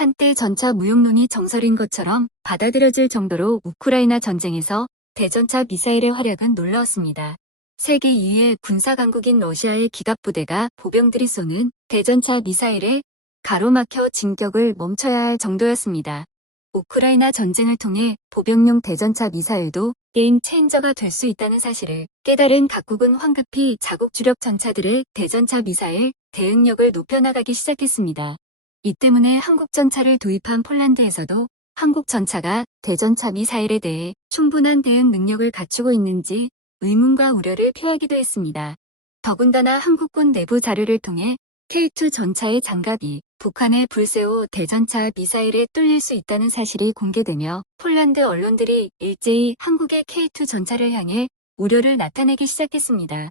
한때 전차 무용론이 정설인 것처럼 받아들여질 정도로 우크라이나 전쟁에서 대전차 미사일의 활약은 놀라웠습니다. 세계 2위의 군사강국인 러시아의 기갑부대가 보병들이 쏘는 대전차 미사일에 가로막혀 진격을 멈춰야 할 정도였습니다. 우크라이나 전쟁을 통해 보병용 대전차 미사일도 게임 체인저가 될 수 있다는 사실을 깨달은 각국은 황급히 자국 주력 전차들의 대전차 미사일 대응력을 높여나가기 시작했습니다. 이 때문에 한국 전차를 도입한 폴란드에서도 한국 전차가 대전차 미사일에 대해 충분한 대응 능력을 갖추고 있는지 의문과 우려를 표하기도 했습니다. 더군다나 한국군 내부 자료를 통해 K2 전차의 장갑이 북한의 불세오 대전차 미사일에 뚫릴 수 있다는 사실이 공개되며 폴란드 언론들이 일제히 한국의 K2 전차를 향해 우려를 나타내기 시작했습니다.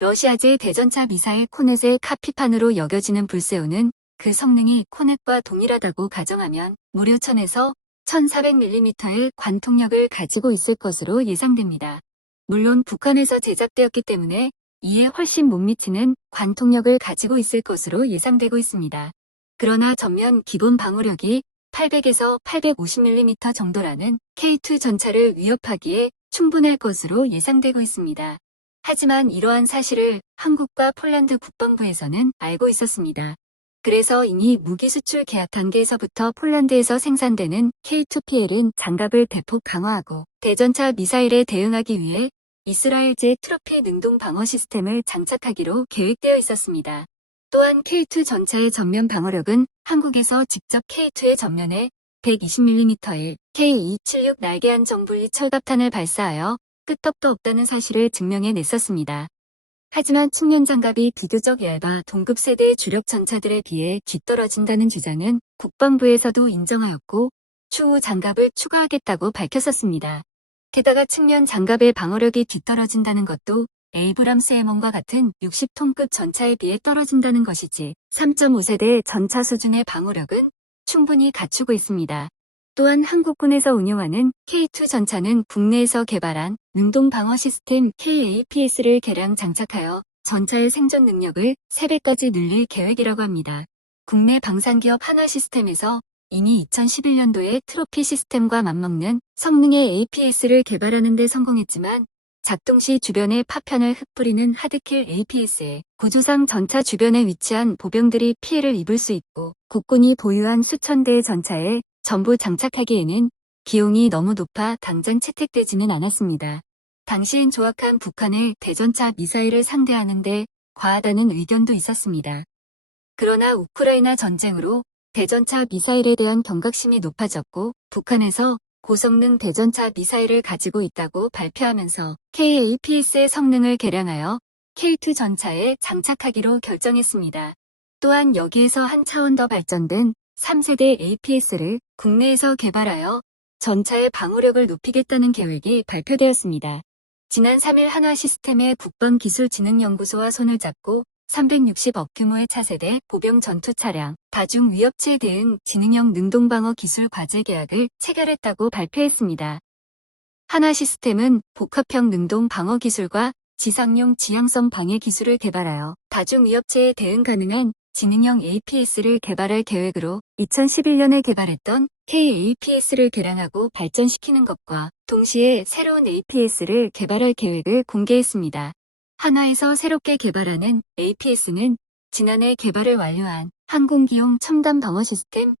러시아제 대전차 미사일 코넷의 카피판으로 여겨지는 불세오는 그 성능이 코넷과 동일하다고 가정하면 무려 1000에서 1400mm의 관통력을 가지고 있을 것으로 예상됩니다. 물론 북한에서 제작되었기 때문에 이에 훨씬 못 미치는 관통력을 가지고 있을 것으로 예상되고 있습니다. 그러나 전면 기본 방어력이 800에서 850mm 정도라는 K2 전차를 위협하기에 충분할 것으로 예상되고 있습니다. 하지만 이러한 사실을 한국과 폴란드 국방부에서는 알고 있었습니다. 그래서 이미 무기 수출 계약 단계에서부터 폴란드에서 생산되는 K2PL은 장갑을 대폭 강화하고 대전차 미사일에 대응하기 위해 이스라엘제 트로피 능동 방어 시스템을 장착하기로 계획되어 있었습니다. 또한 K2 전차의 전면 방어력은 한국에서 직접 K2의 전면에 120mm의 K276 날개 안정 분리 철갑탄을 발사하여 끄떡도 없다는 사실을 증명해 냈었습니다. 하지만 측면 장갑이 비교적 얇아 동급 세대의 주력 전차들에 비해 뒤떨어진다는 주장은 국방부에서도 인정하였고 추후 장갑을 추가하겠다고 밝혔었습니다. 게다가 측면 장갑의 방어력이 뒤떨어진다는 것도 에이브람스 M1과 같은 60톤급 전차에 비해 떨어진다는 것이지 3.5세대 전차 수준의 방어력은 충분히 갖추고 있습니다. 또한 한국군에서 운용하는 K2 전차는 국내에서 개발한 능동 방어 시스템 KAPS를 개량 장착하여 전차의 생존 능력을 3배까지 늘릴 계획이라고 합니다. 국내 방산기업 하나시스템에서 이미 2011년도에 트로피 시스템과 맞먹는 성능의 APS를 개발하는 데 성공했지만 작동 시 주변에 파편을 흩뿌리는 하드킬 APS에 구조상 전차 주변에 위치한 보병들이 피해를 입을 수 있고 국군이 보유한 수천 대의 전차에 전부 장착하기에는 비용이 너무 높아 당장 채택되지는 않았습니다. 당시엔 조악한 북한의 대전차 미사일을 상대하는데 과하다는 의견도 있었습니다. 그러나 우크라이나 전쟁으로 대전차 미사일에 대한 경각심이 높아졌고 북한에서 고성능 대전차 미사일을 가지고 있다고 발표하면서 KAPS의 성능을 개량하여 K2 전차에 장착하기로 결정했습니다. 또한 여기에서 한 차원 더 발전된 3세대 APS를 국내에서 개발하여 전차의 방어력을 높이겠다는 계획이 발표되었습니다. 지난 3일 한화시스템의 국방기술진흥연구소와 손을 잡고 360억 규모의 차세대 보병 전투 차량, 다중 위협체 대응 지능형 능동방어 기술 과제 계약을 체결했다고 발표했습니다. 한화시스템은 복합형 능동 방어 기술과 지상용 지향성 방해 기술을 개발하여 다중 위협체에 대응 가능한 지능형 APS를 개발할 계획으로 2011년에 개발했던 KAPS를 개량하고 발전시키는 것과 동시에 새로운 APS를 개발할 계획을 공개했습니다. 한화에서 새롭게 개발하는 APS는 지난해 개발을 완료한 항공기용 첨단 방어 시스템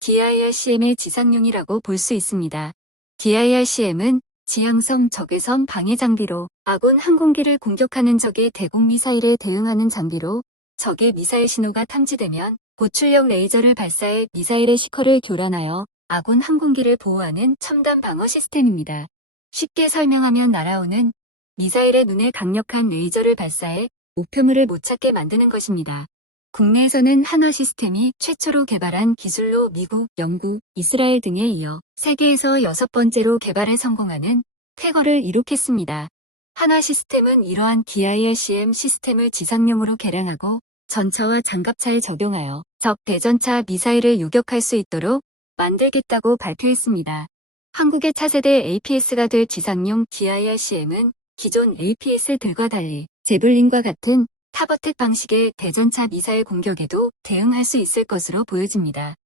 DIRCM의 지상용이라고 볼 수 있습니다. DIRCM은 지향성 적외선 방해 장비로 아군 항공기를 공격하는 적의 대공 미사일에 대응하는 장비로 적의 미사일 신호가 탐지되면 고출력 레이저를 발사해 미사일의 시커를 교란하여 아군 항공기를 보호하는 첨단 방어 시스템입니다. 쉽게 설명하면 날아오는 미사일의 눈에 강력한 레이저를 발사해 목표물을 못 찾게 만드는 것입니다. 국내에서는 한화시스템이 최초로 개발한 기술로 미국, 영국, 이스라엘 등에 이어 세계에서 6번째로 개발에 성공하는 쾌거를 이룩했습니다. 한화시스템은 이러한 DIRCM 시스템을 지상용으로 개량하고 전차와 장갑차에 적용하여 적 대전차 미사일을 요격할 수 있도록 만들겠다고 발표했습니다. 한국의 차세대 APS가 될 지상용 DIRCM은 기존 APS들과 달리 제블린과 같은 타버텍 방식의 대전차 미사일 공격에도 대응할 수 있을 것으로 보여집니다.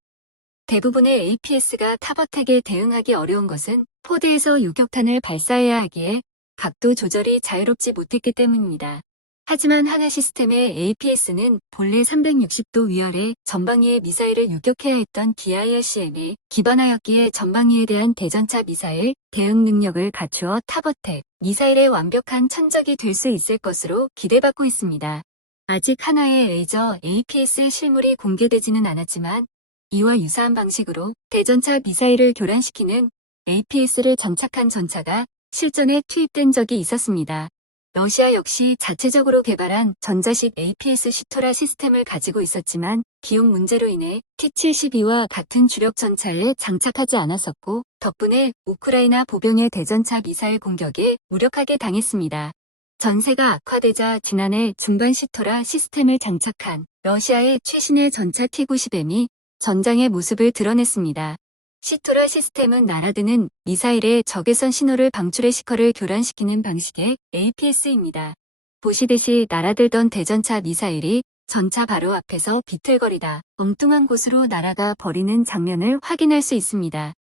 대부분의 APS가 탑어택에 대응하기 어려운 것은 포드에서 유격탄을 발사해야 하기에 각도 조절이 자유롭지 못했기 때문입니다. 하지만 하나 시스템의 APS는 본래 360도 위아래 전방위의 미사일을 유격해야 했던 DIRCM에 기반하였기에 전방위에 대한 대전차 미사일 대응 능력을 갖추어 탑어택 미사일의 완벽한 천적이 될 수 있을 것으로 기대받고 있습니다. 아직 하나의 레이저 APS 실물이 공개되지는 않았지만 이와 유사한 방식으로 대전차 미사일을 교란시키는 APS를 장착한 전차가 실전에 투입된 적이 있었습니다. 러시아 역시 자체적으로 개발한 전자식 APS 시토라 시스템을 가지고 있었지만 비용 문제로 인해 T-72와 같은 주력 전차에 장착하지 않았었고 덕분에 우크라이나 보병의 대전차 미사일 공격에 무력하게 당했습니다. 전세가 악화되자 지난해 중반 시토라 시스템을 장착한 러시아의 최신의 전차 T-90M이 전장의 모습을 드러냈습니다. 시토라 시스템은 날아드는 미사일의 적외선 신호를 방출해 시커를 교란시키는 방식의 APS입니다. 보시듯이 날아들던 대전차 미사일이 전차 바로 앞에서 비틀거리다 엉뚱한 곳으로 날아가 버리는 장면을 확인할 수 있습니다.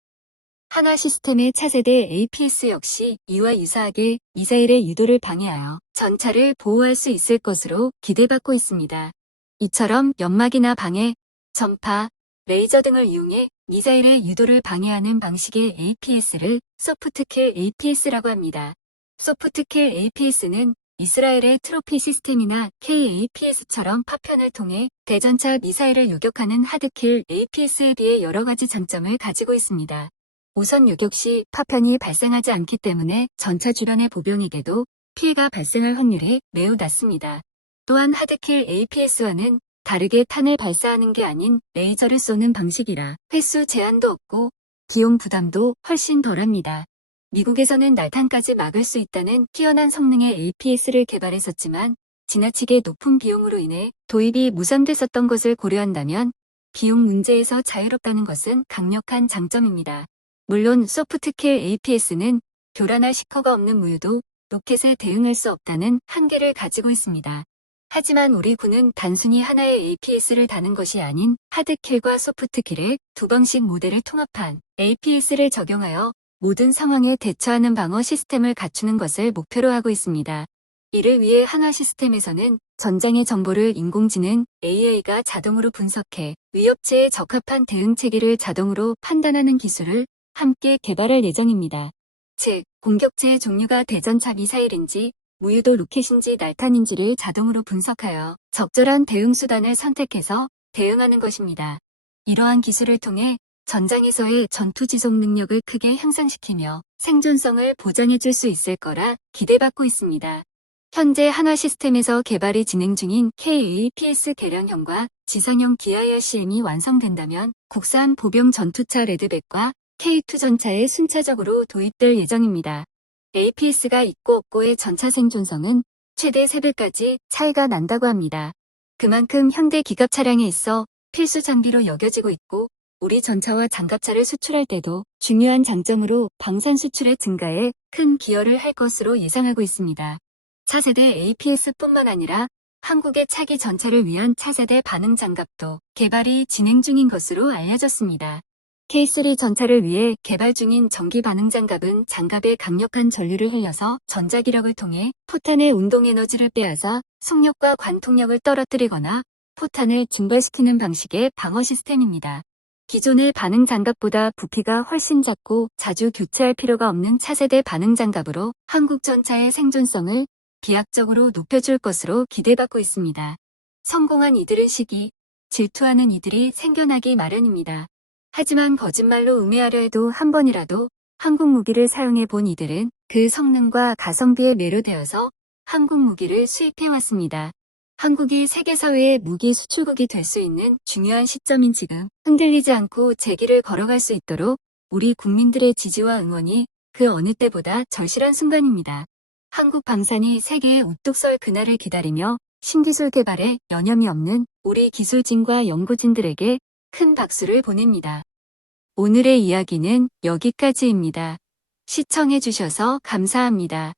하나 시스템의 차세대 APS 역시 이와 유사하게 미사일의 유도를 방해하여 전차를 보호할 수 있을 것으로 기대받고 있습니다. 이처럼 연막이나 방해, 전파, 레이저 등을 이용해 미사일의 유도를 방해하는 방식의 APS를 소프트킬 APS라고 합니다. 소프트킬 APS는 이스라엘의 트로피 시스템이나 KAPS처럼 파편을 통해 대전차 미사일을 유격하는 하드킬 APS에 비해 여러 가지 장점을 가지고 있습니다. 우선 유격 시 파편이 발생하지 않기 때문에 전차 주변의 보병에게도 피해가 발생할 확률이 매우 낮습니다. 또한 하드킬 APS와는 다르게 탄을 발사하는 게 아닌 레이저를 쏘는 방식이라 횟수 제한도 없고 비용 부담도 훨씬 덜합니다. 미국에서는 날탄까지 막을 수 있다는 뛰어난 성능의 APS를 개발했었지만 지나치게 높은 비용으로 인해 도입이 무산됐었던 것을 고려한다면 비용 문제에서 자유롭다는 것은 강력한 장점입니다. 물론 소프트킬 APS는 교란할 시커가 없는 무유도 로켓에 대응할 수 없다는 한계를 가지고 있습니다. 하지만 우리 군은 단순히 하나의 APS를 다는 것이 아닌 하드킬과 소프트킬의 두 방식 모델을 통합한 APS를 적용하여 모든 상황에 대처하는 방어 시스템을 갖추는 것을 목표로 하고 있습니다. 이를 위해 하나 시스템에서는 전장의 정보를 인공지능 AI가 자동으로 분석해 위협체에 적합한 대응 체계를 자동으로 판단하는 기술을 함께 개발할 예정입니다. 즉, 공격체의 종류가 대전차 미사일인지 무유도 로켓인지 날탄인지를 자동으로 분석하여 적절한 대응 수단을 선택해서 대응하는 것입니다. 이러한 기술을 통해 전장에서의 전투 지속 능력을 크게 향상시키며 생존성을 보장해 줄 수 있을 거라 기대받고 있습니다. 현재 하나 시스템에서 개발이 진행 중인 KAPS 개량형과 지상형 DIRCM이 완성된다면 국산 보병 전투차 레드백과 K2 전차에 순차적으로 도입될 예정입니다. APS가 있고 없고의 전차 생존성은 최대 3배까지 차이가 난다고 합니다. 그만큼 현대 기갑 차량에 있어 필수 장비로 여겨지고 있고 우리 전차와 장갑차를 수출할 때도 중요한 장점으로 방산 수출의 증가에 큰 기여를 할 것으로 예상하고 있습니다. 차세대 APS뿐만 아니라 한국의 차기 전차를 위한 차세대 반응 장갑도 개발이 진행 중인 것으로 알려졌습니다. K3 전차를 위해 개발 중인 전기 반응 장갑은 장갑에 강력한 전류를 흘려서 전자기력을 통해 포탄의 운동 에너지를 빼앗아 속력과 관통력을 떨어뜨리거나 포탄을 증발시키는 방식의 방어 시스템입니다. 기존의 반응 장갑보다 부피가 훨씬 작고 자주 교체할 필요가 없는 차세대 반응 장갑으로 한국 전차의 생존성을 비약적으로 높여줄 것으로 기대받고 있습니다. 성공한 이들은 시기, 질투하는 이들이 생겨나기 마련입니다. 하지만 거짓말로 음해하려 해도 한 번이라도 한국 무기를 사용해 본 이들은 그 성능과 가성비에 매료되어서 한국 무기를 수입해왔습니다. 한국이 세계사회의 무기 수출국이 될 수 있는 중요한 시점인 지금 흔들리지 않고 제길을 걸어갈 수 있도록 우리 국민들의 지지와 응원이 그 어느 때보다 절실한 순간입니다. 한국 방산이 세계에 우뚝 설 그날을 기다리며 신기술 개발에 여념이 없는 우리 기술진과 연구진들에게 큰 박수를 보냅니다. 오늘의 이야기는 여기까지입니다. 시청해주셔서 감사합니다.